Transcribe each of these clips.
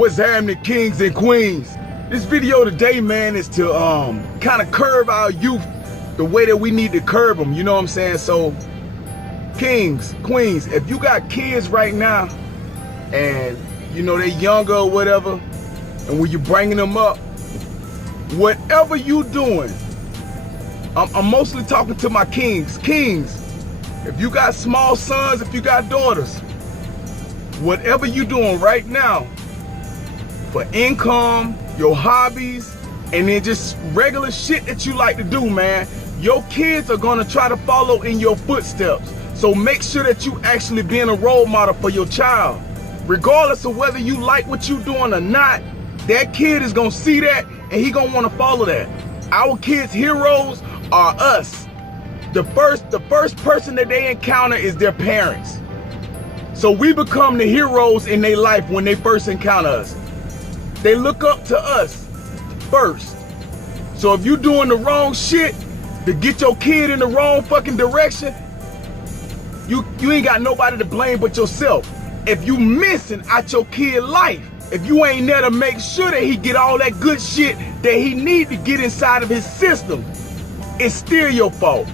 What's happening, kings and queens? This video today, man, is to kind of curb our youth the way that we need to curb them, you know what I'm saying? So, kings, queens, if you got kids right now and, you know, they're younger or whatever, and when you're bringing them up, whatever you doing, I'm mostly talking to my kings. Kings, if you got small sons, if you got daughters, whatever you doing right now for income, your hobbies, and then just regular shit that you like to do, man, your kids are gonna try to follow in your footsteps. So make sure that you actually being a role model for your child. Regardless of whether you like what you doing or not, that kid is gonna see that and he gonna wanna follow that. Our kids' heroes are us. The first person that they encounter is their parents. So we become the heroes in their life when they first encounter us. They look up to us first. So if you doing the wrong shit to get your kid in the wrong fucking direction, you ain't got nobody to blame but yourself. If you missing out your kid life, if you ain't there to make sure that he get all that good shit that he need to get inside of his system, it's still your fault.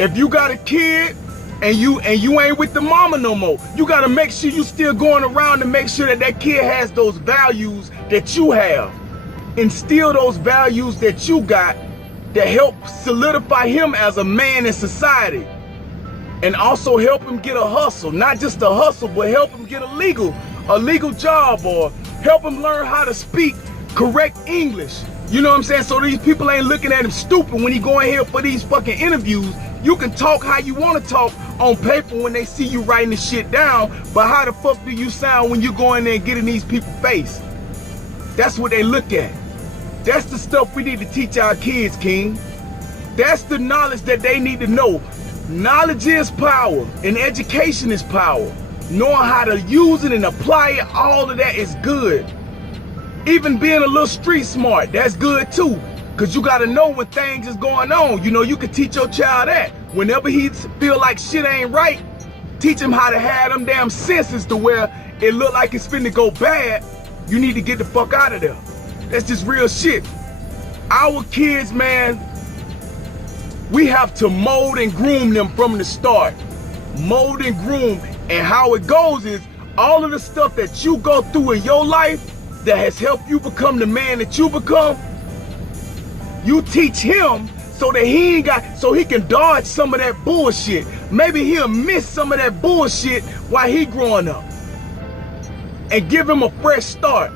If you got a kid and you ain't with the mama no more, you gotta make sure you still going around to make sure that that kid has those values that you have. Instill those values that you got that help solidify him as a man in society. And also help him get a hustle, not just a hustle, but help him get a legal job, or help him learn how to speak correct English. You know what I'm saying? So these people ain't looking at him stupid when he going here for these fucking interviews. You can talk how you want to talk on paper when they see you writing this shit down, but how the fuck do you sound when you go in there and get in these people's face? That's what they look at. That's the stuff we need to teach our kids, King. That's the knowledge that they need to know. Knowledge is power, and education is power. Knowing how to use it and apply it, all of that is good. Even being a little street smart, that's good too. Cause you gotta know when things is going on. You know, you can teach your child that. Whenever he feel like shit ain't right, teach him how to have them damn senses to where it look like it's finna go bad. You need to get the fuck out of there. That's just real shit. Our kids, man, we have to mold and groom them from the start. Mold and groom. And how it goes is all of the stuff that you go through in your life that has helped you become the man that you become, you teach him so that he can dodge some of that bullshit. Maybe he'll miss some of that bullshit while he growing up. And give him a fresh start.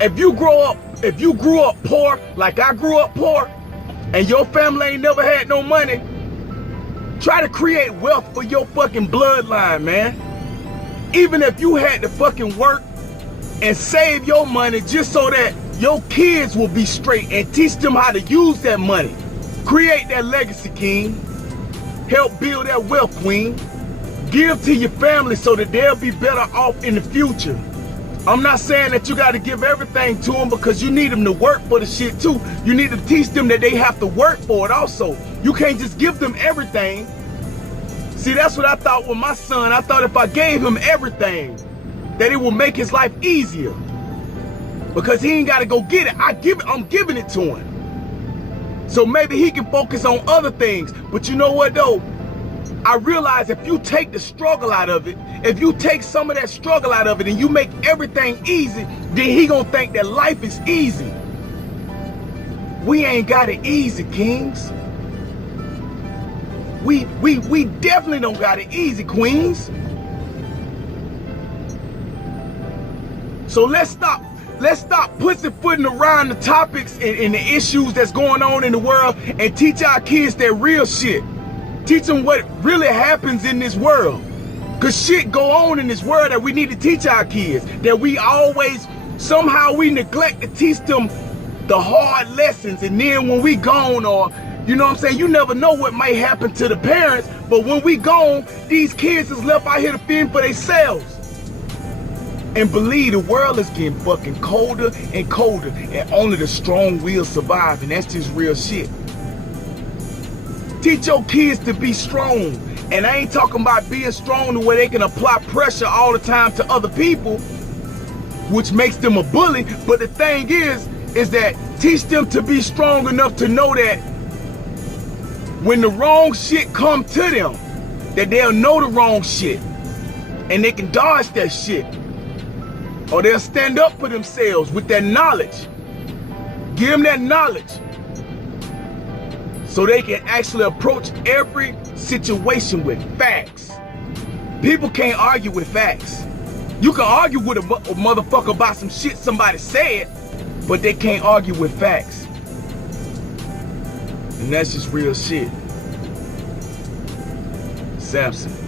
If you grew up poor, like I grew up poor, and your family ain't never had no money, try to create wealth for your fucking bloodline, man. Even if you had to fucking work and save your money just so that your kids will be straight, and teach them how to use that money. Create that legacy, King. Help build that wealth, Queen. Give to your family so that they'll be better off in the future. I'm not saying that you got to give everything to them, because you need them to work for the shit too. You need to teach them that they have to work for it also. You can't just give them everything. See, that's what I thought with my son. I thought if I gave him everything, that it would make his life easier. Because he ain't got to go get it. I'm giving it to him. So maybe he can focus on other things. But you know what though? I realize if you take the struggle out of it, if you take some of that struggle out of it and you make everything easy, then he gonna think that life is easy. We ain't got it easy, kings. We definitely don't got it easy, queens. So let's stop pussyfooting around the topics and the issues that's going on in the world, and teach our kids that real shit. Teach them what really happens in this world. Cause shit go on in this world that we need to teach our kids. That we always, somehow we neglect to teach them the hard lessons. And then when we gone, or, you know what I'm saying, you never know what might happen to the parents. But when we gone, these kids is left out here to fend for themselves. And believe the world is getting fucking colder and colder, and only the strong will survive, and that's just real shit. Teach your kids to be strong. And I ain't talking about being strong to where they can apply pressure all the time to other people. which makes them a bully. But the thing is that teach them to be strong enough to know that when the wrong shit come to them, that they'll know the wrong shit and they can dodge that shit, or they'll stand up for themselves with that knowledge. Give them that knowledge so they can actually approach every situation with facts. People can't argue with facts. You can argue with a motherfucker about some shit somebody said, but they can't argue with facts. And that's just real shit. Samson.